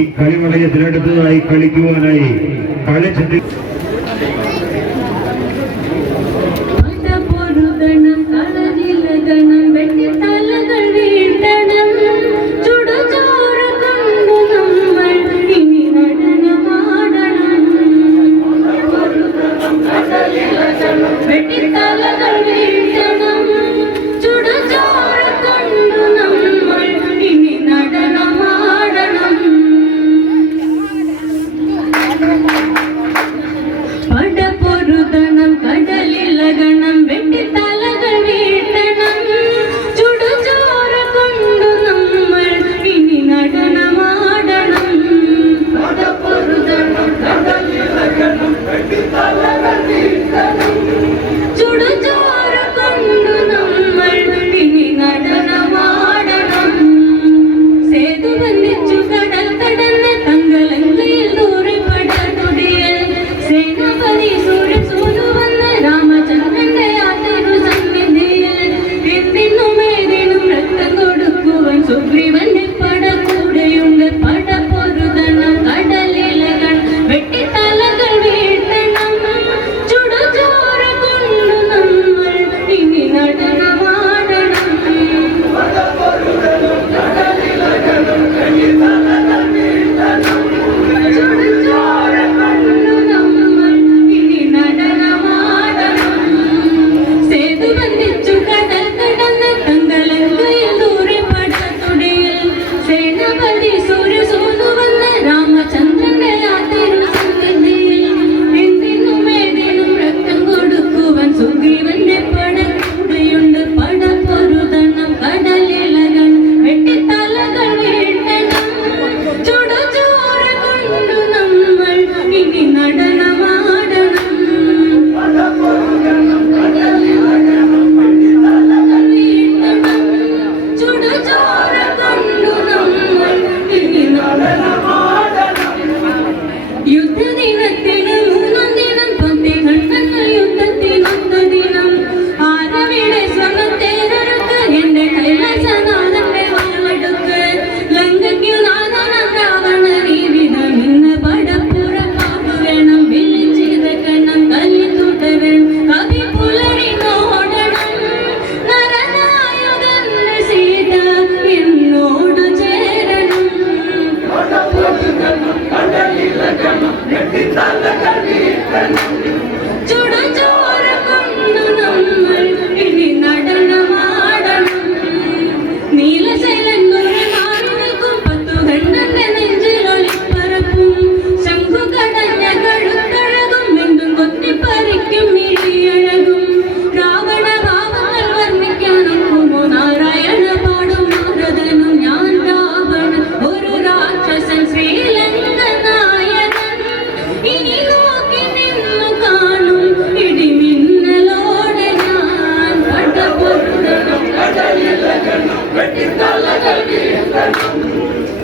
ഈ കളിവളയത്തിനടുത്തതായി കളിക്കുവാനായി കളിച്ചിട്ട്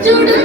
ചുടു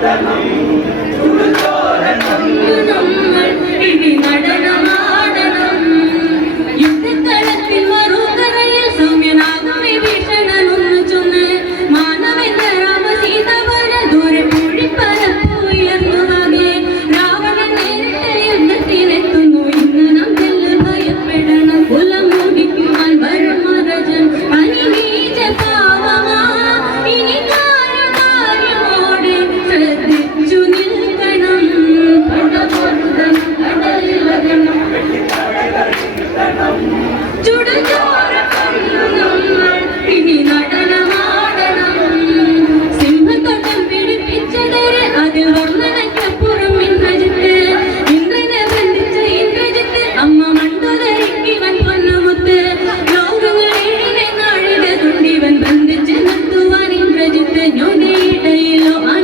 that Hey, you know, I